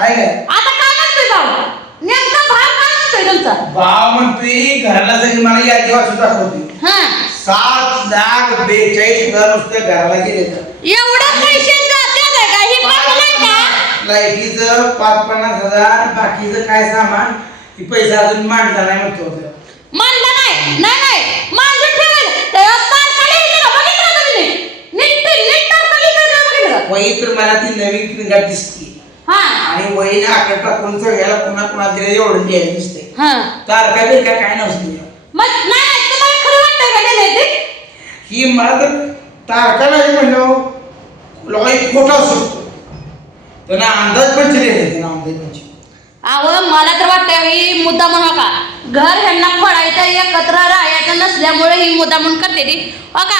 काय काय? आता काय म्हणतोय भाऊ? नेमका भाव काय म्हणतोय तुमचा? भाव म्हणतोय घराला जरी मला यादी वाचून दाखवते हा. सात लाख बेचाळीस हजार नुसतं घराला गेले एवढं पैसे जाते का? ही बघलाय का? लाईटीचं पाच पन्नास हजार बाकीचं काय सामान ही पैसा अजून मांडला नाही म्हणतो होतं. मानलं नाही? नाही नाही. मांडून ठेवेल. तेव्हा तारखाली इथे का? बघितलं का तुम्ही? नीट नीट तारखाली इथे का बघितलं. वही तर मला ती नवीन क्रिंगात दिसते हा. आणि वहीने आकडे टाकून सगळ्याला पुन्हा पुन्हा दिले एवढं द्यायला दिसते हा. तारखा बिरका काय नसते मग नाही नाही, तुम्हाला खरं वाटतं का नाही ते? ही मला तर तारखा नाही म्हणलं. लोक एक खोटा असतो त्यांना अंदाज पण चले त्यांना अंदाज पण अव मला तर वाटतं ही मुद्दा म्हणू का घर ह्यांना फोडायचं एकत्र राहायचं नसल्यामुळे ही मुद्दा म्हणून करते ती. हो का?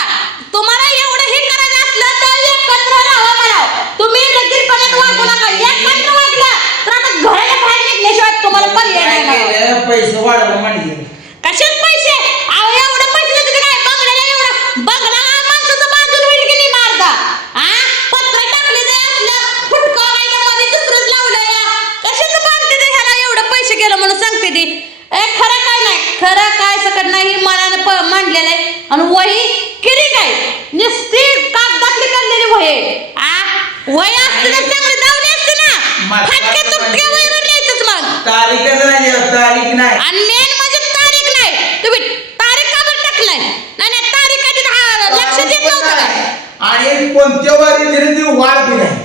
तुम्हाला एवढं हे करायचं असलं तर एकत्र राहा म्हणा तुम्ही लगीरपणात वागू नका एकत्र वागला तर आता घराच्या बाहेर निघण्याशिवाय तुम्हाला पर्याय काय नाही मला. केलं पैसे वाढवलं म्हणजे. कशात पैसे? अहो एवढं पैसे नाही तुम्ही काय? बंगल्याला एवढं बंगला माणसाचं बाजूला होईल की नाही मारदा आ? पत्र टाकले ते असलं फुटका काय मध्ये दुसरंच लावलं या. कशाचं बांधते ते ह्याला? एवढं पैसे गेलं म्हणून सांगते ती. ए खरं काय नाही? खरं काय सकट नाही? मनानं प मांडलेलं आहे. आणि वही किरी काय? नुसती कागदातली काढलेली वही. आ? वही असते तर चांगली दावली असते ना. महत्वाचं फटके तुटके वहीवर लिहायचंच मग. तारीखच नाही तारीख नाही. आणि मेन म्हणजे तारीख नाही. तुम्ही तारीख का बरं टाकलाय? नाही नाही तारीख कधी लक्षात येत नव्हतं का? आणि कोणत्या वारी तरी ती वाढ बी नाही.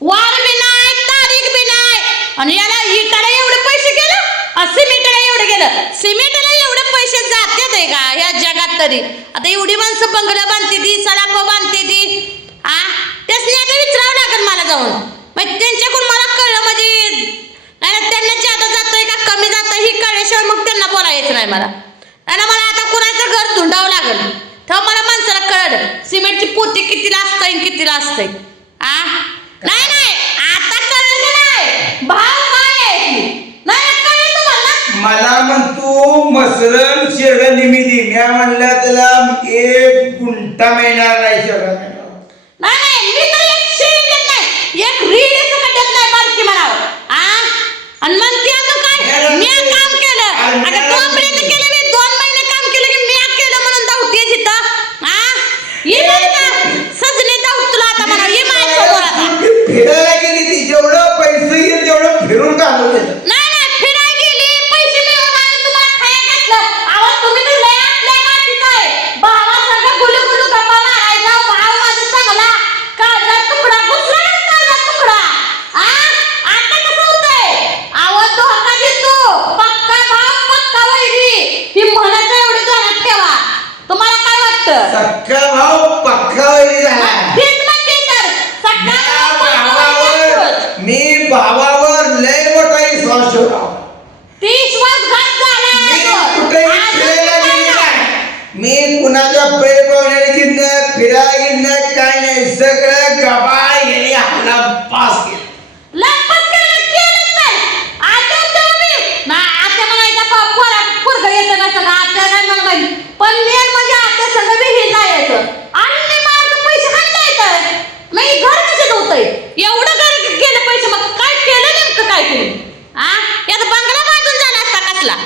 वार बी नाही तारीख बी नाही. आणि याला इटाला एवढे पैसे गेलं? आणि सिमेंटला एवढे गेलं? सिमेंटला एवढे पैसे जाते ते का ह्या जगात तरी? आता एवढी माणसं बंगला बांधते ती सलाप बांधते ती. आ? त्यासनी आता विचारावं लागेल मला जाऊन. मग त्यांच्याकडून मला कळलं म्हणजे नाही ना त्यांना जादा जातोय का कमी जातं ही कळल्याशिवाय मग त्यांना बोलायचं नाही मला. आणि मला आता कुणाचं घर धुंडावं लागेल? तेव्हा मला माणसाला कळलं सिमेंटची पोती कितीला असतंय आणि कितीला असतंय. आ? नाही नाही. आता कळलं नाही. भाव काय नाही कळलं तुम्हाला? मला म्हणतो मसरण शेड निमिती म्या म्हणलं त्याला एक गुंठा मिळणार नाही सगळं नाही नाही मी तर एक शेळी देत नाही एक रीड सकट देत नाही बारकी म्हणावं आ आणि मग त्या अजून काय मी काम केलं आता तोपर्यंत केलं मी दोन महिने काम केलं की मी केलं म्हणून धावते तिथं आ ये बरं का सजने धावत तुला आता म्हणा ये माझ्यासमोर आता फिरायला गेली ती जेवढं पैसे येईल तेवढं फिरून घालून देतं नाही नाही फिराय गेली पैसे मिळवून आणि तुम्हाला खाया घातलं आवाज तुम्ही तर लय आपल्या गाठीच आहे भावा सगळं गुलू गुलू गप्पा मारायचा भाव माझा चांगला काळजा तुकडा घुसला ना काळजा तुकडा आ आता कसं होतंय आवाज धोका देतो पक्का भाव पक्का वैरी ही म्हणायचं एवढी जोरात ठेवा तुम्हाला काय वाटतं सक्का भाऊ पक्का वैरी झाला तेच म्हणते तर सकाळ म्या भावावर मी भावावर लय मोठा विश्वास ठेवला तीस वर्ष घात मी झाला कुठेही फिरायला गेली नाही मी कुणाच्या पै पाहुण्याने गिरणं फिरायला गिरणं काय नाही सगळं गबाळ गेली आपला पास केला लपस केलं केलंच नाही आता तुम्ही ना आता म्हणायचं पा पोरा पोरग येतं का सगळं आता काय मला माहिती पण मेन म्हणजे आता सगळं विहीर जायचं आणि मला पैसे हाणता येतं मग हे घर कसं होतंय एवढं घर गेलं पैसे मग काय केलं नेमकं काय केलं आ यात बंगला बांधून झाला असता कसला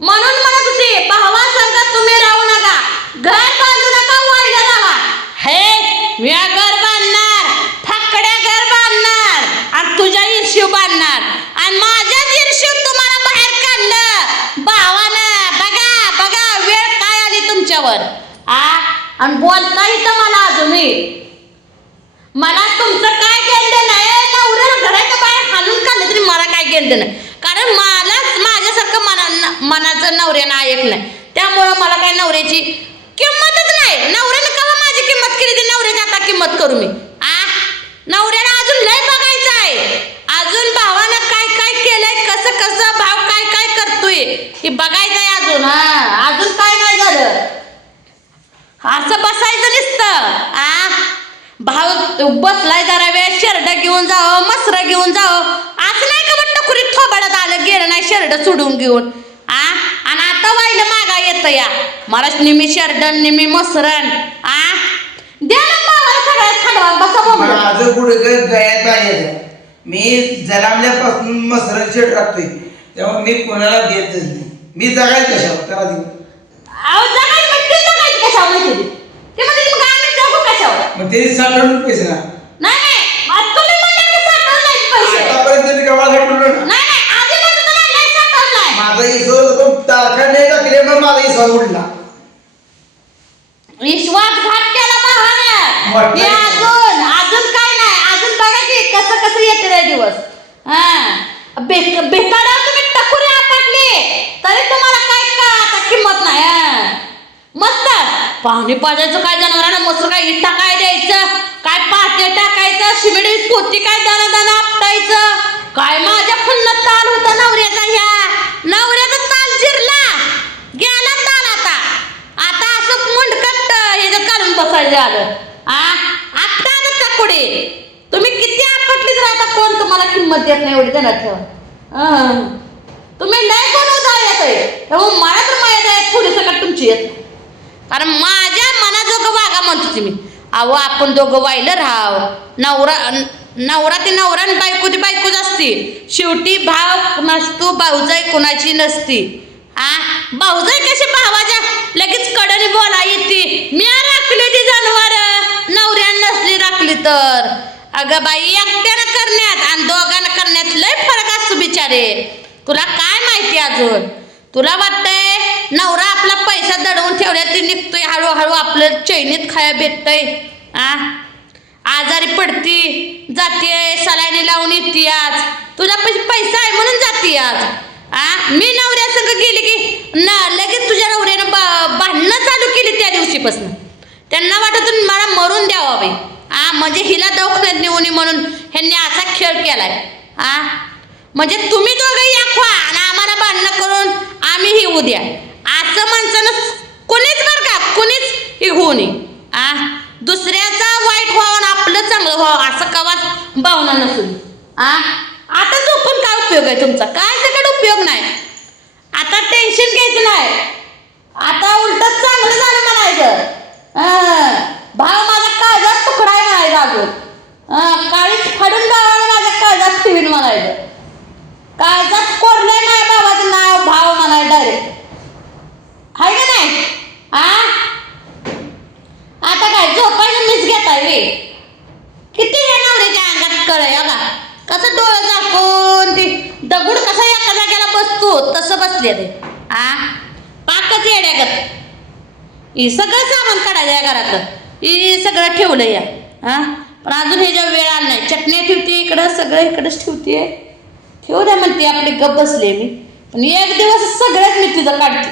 म्हणून म्हणत होते भावा संघात तुम्ही राहू नका घर बांधू नका वाढलं राहा हे मी घर बांधणार ठाकड्या घर बांधणार आणि तुझ्या ईर्ष्यू बांधणार आणि माझ्याच ईर्ष्यू तुम्हाला बाहेर काढलं भावानं बघा बघा वेळ काय आली आ? आणि बोलता इथं मला अजूनही मला तुमचं काय केलं नाही? नवऱ्याला घराच्या बाहेर हाणून काढलं तरी मला काय केलं नाही? कारण मला माझ्यासारखं मना मनाचं नवऱ्यानं ऐकलंय त्यामुळं मला काय नवऱ्याची किंमतच नाही. नवऱ्यानं कवा माझी किंमत केली ती नवऱ्याची आता किंमत करू मी? आ? नवऱ्याला अजून लय बघायचं आहे. अजून भावानं काय काय केलंय? कसं कसं भाव काय काय करतोय? हे बघायचं आहे अजून हा. अजून असं बसायचं नुसतं. आ? भाव बसलाय जरा वेळ शर्ट घेऊन जावं मसर घेऊन जावं. असं नाही का बट टकुरीत थोबाडात आलं गेलं नाही शर्ट सोडून घेऊन? आ? आणि आता वाहिलं मागा येतं या. मला निमी शर्ट निमी मसरण आ? द्या. माझं गुडघं गळ्यात आहे मी जलामल्यापासून मसर शेड राखतोय तेव्हा मी कोणाला देतच नाही. मी जगायचं कशावर? त्याला देऊ अहो जगायचं मग ते जगायचं कशावर माहिती आहे? ते म्हणते मग आम्ही जगू कशावर मग ते साठवून पैसे ना? नाही नाही. आज तुम्ही म्हणले की साठवून नाही पैसे? आतापर्यंत मी गव्हा साठवलं ना? नाही नाही. आधी म्हणत होता नाही साठवून नाही माझा हिशोब तो तारखा नाही टाकले मग माझा हिशोब उडला. विश्वासघात केला. हे अजून अजून काय नाही. अजून बघा की कसं कसं येते रे दिवस. हा. तुम्ही टकुरी आपटली. तरी तुम्हाला काय का आता किंमत नाही. हा. मस्त. पाणी पाजायचं काय जनावरांना? मस्त काय इटा काय द्यायचं? काय पाते टाकायचं? शिमिडी पोती काय दाना दाना आपटायचं? काय माझ्या फुन्न ताल होता नवऱ्याचा ह्या? नवऱ्याचा ताल जिरला. गेला ताल आता. आता असं मुंडकट हे जर काढून बसायचं आलं आ? आत्ता आता कुठे? तुम्ही किती आपटली तर आता? कोण तुम्हाला किंमत देत नाही एवढी देणार ठेवा. तुम्ही लय कोण उधार येत आहे मला तर माहीत आहे पुढे सगळं तुमची येत नाही. कारण माझ्या मनाजोगं वागा म्हणतो तुम्ही. अहो आपण दोघं वाहिलं राहाव. नवरा नवरा ते नवरा आणि बायको ती बायकोच असते. शेवटी भाव नसतो भाऊजाई कोणाची नसती. आ? भाऊजाई कशी भावाच्या? लगेच कडनी बोला येते. मी राखली ती जनावर. नवऱ्यानं नसली राखली तर. अगं बाई एकट्यानं करण्यात आणि दोघांना करण्यात लय फरक असतो बिचारे. तुला काय माहिती अजून? तुला वाटतंय नवरा आपला पैसा दडवून ठेवल्या ती निघतोय हळूहळू आपलं चैनीत खाया भेटतंय? आ? आजारी पडती जाते सलाईनी लावून येते आज. तुझ्या पैसा आहे म्हणून जाते आज. आ? मी नवऱ्या संग गेली की ना लगेच तुझ्या नवऱ्यानं भांडणं चालू केली त्या दिवशीपासून. त्यांना वाटत मला मरून द्यावा बाई. आ? म्हणजे हिला दवाखान्यात नेऊन म्हणून ह्यांनी असा खेळ केलाय. आ? म्हणजे तुम्ही दोघं या आम्हाला भांडणं करून आम्ही ही उद्या असं माणसानं कोणीच बरं का कोणीच हे होऊ नये. आ? दुसऱ्याचा वाईट व्हावं आणि आपलं चांगलं व्हावं असं कवाच भावना नसून. आ? आता झोपून काय उपयोग आहे तुमचा? काय सगळं उपयोग नाही. आता टेन्शन घ्यायचं नाही. आता उलट चांगलं झालं म्हणायचं. भाव माझा काळजात तुकडा आहे अजून. काळीच फाडून भावाला माझ्या काळजात ठेवीन म्हणायचं. काळजात कोरले नाही बाबाचं नाव भाव म्हणाय डायरेक्ट हाय का नाही? आ? आता काय झोपायचं मीच घेताय वे. किती या नवऱ्याच्या अंगात कळय हो का? कसं डोळं दाखवून ती दगड कसा एका जागेला बसतो तसं बसले ते. आ? पाकच येड्यागत ही सगळं सामान काढायचं या घरातलं. ही सगळं ठेवलं या. हा पण अजून ह्याच्या वेळ आला नाही चटण्या ठेवते इकडं सगळं इकडंच ठेवते. ठेवू द्या म्हणते आपले गप बसले मी. पण एक दिवस सगळ्यात मी तुझं काढते.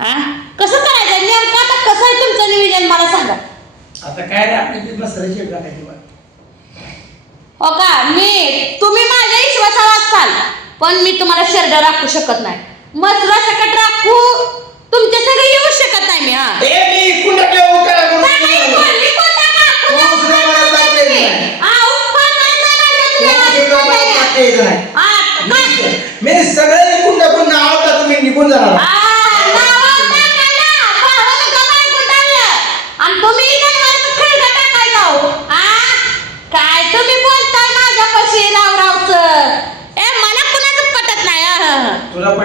हा कसं करायचं? नेमकं आता कसं आहे तुमचं नियोजन? मला सांगा. आता काय रे आपली ती. हो का? मी तुम्ही माझ्या विश्वासावर असाल. पण मी तुम्हाला शर्ट राखू शकत नाही. मसरा सकट राखू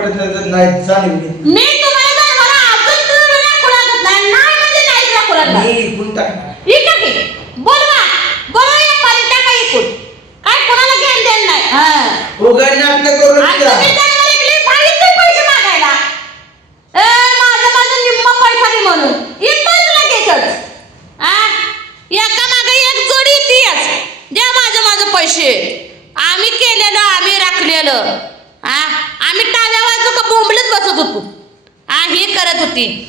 पटत नाही तर नाही चालेल मी. तुम्हाला जन्माला अजून तुम्ही लागत नाही नाही म्हणजे नाही राखू लागत मी इकून टाकणार इका की बोलवा. बोलवा या पाणी टाका इकून? काय कोणाला घेण देण नाही? हा. उघड नाटक करून आणि जा. तुम्ही जन्माला इकले बाहेरचे पैसे मागायला ए माझं माझं निम्म पैसा दे म्हणून इथंच लगेचच आ? एका मागे एक जोडी द्या माझं माझं पैसे. आम्ही केलेलं आम्ही राखलेलं. आ होतो. आ हे करत होती.